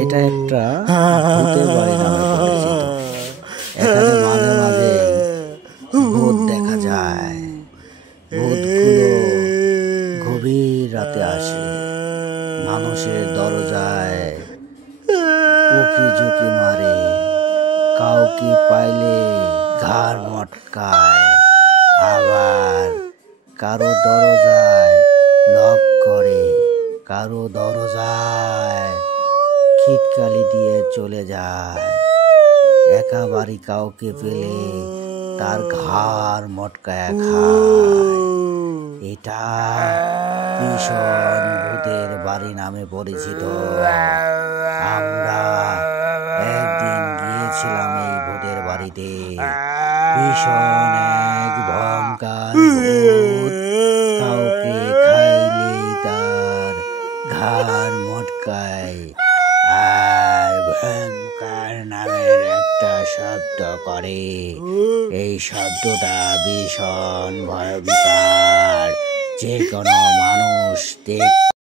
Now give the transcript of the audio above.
এটা একটা ভূতের বাড়ি নামে পরিচিত। এখানে মাঝে মাঝে ভূত দেখা যায়। ভূতগুলো গভীর রাতে আসে, মানুষের দরজায় উকি ঝুঁকি মারে, কাউকে পাইলে ঘাড় মটকায়, আবার কারো দরজায় লক করে, কারো দরজায় খিটকালি দিয়ে চলে যায়। একা বাড়ি কাউকে পেলে তার ঘাড় মটকায় খায়। এটা ভীষণ ভূতের বাড়ি নামে পরিচিত। আমরা একদিন গিয়েছিলাম এই ভূতের বাড়িতে। ভীষণ এক ভয়ঙ্কর ভূত, কাউকে খাইলেই তার ঘাড় মটকায় আর ভয়ঙ্কর নামের একটা শব্দ করে। এই শব্দটা ভীষণ ভয়ঙ্কর, যে কোনো মানুষ